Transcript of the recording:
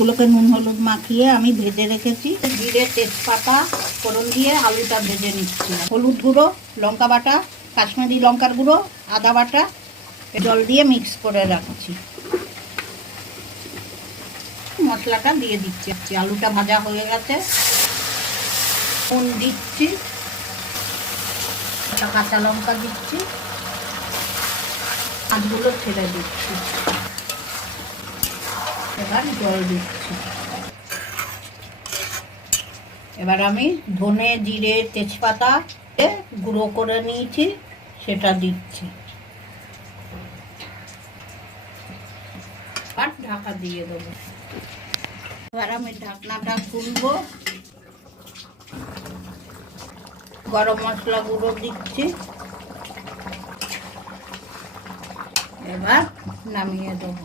মাছগুলোকে নুন হলুদ মাখিয়ে আমি ভেজে রেখেছি। জিরে তেজপাতা ফোড়ন দিয়ে আলুটা ভেজে নিচ্ছি। হলুদ গুঁড়ো, লঙ্কা বাটা, কাশ্মীরি লঙ্কার গুঁড়ো, আদা বাটা জল দিয়ে মিক্স করে রাখছি। মশলাটা দিয়ে দিচ্ছি। আলুটা ভাজা হয়ে গেছে, নুন দিচ্ছি, কাঁচা লঙ্কা দিচ্ছি, মাছগুলো ছেড়ে দিচ্ছি। এবার জল দিচ্ছি। এবার আমি ধনে জিরে তেজপাতা গুঁড়ো করে নিয়েছি সেটা দিচ্ছি। আর ঢাকা দিয়ে দেবো। এবার আমি ঢাকনাটা খুলবো। গরম মশলা গুঁড়ো দিচ্ছি। এবার নামিয়ে দেবো।